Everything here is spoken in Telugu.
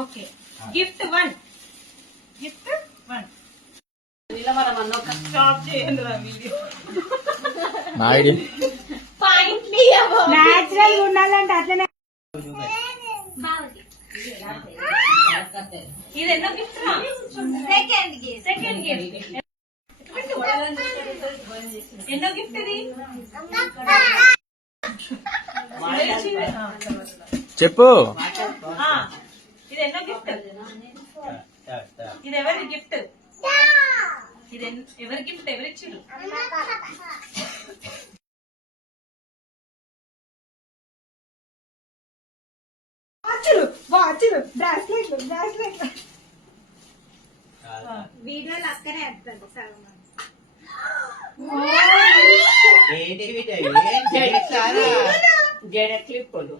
ఓకే గిఫ్ట్ 1 గిఫ్ట్ 1 నిలబడమన్న ఒక స్టాప్ చేయండి రా వీడియో నాయడి పాయింట్ లియవో నేచురల్ ఉండాలంటే అట్లనే ఇది ఎన్నో గిఫ్ట్ రా సెకండ్ గిఫ్ట్ ఎన్నో గిఫ్ట్ ఇది చెప్పు. ఇది ఎన్నో గిఫ్ట్ ఇది ఎవరి గిఫ్ట్ ఇది ఎవరి గిఫ్ట్ ఎవరిచ్చారు వాచులు బ్రాస్లెట్లు వీడియోలు అక్కనే వస్తుంది సగం జడ క్లిప్పులు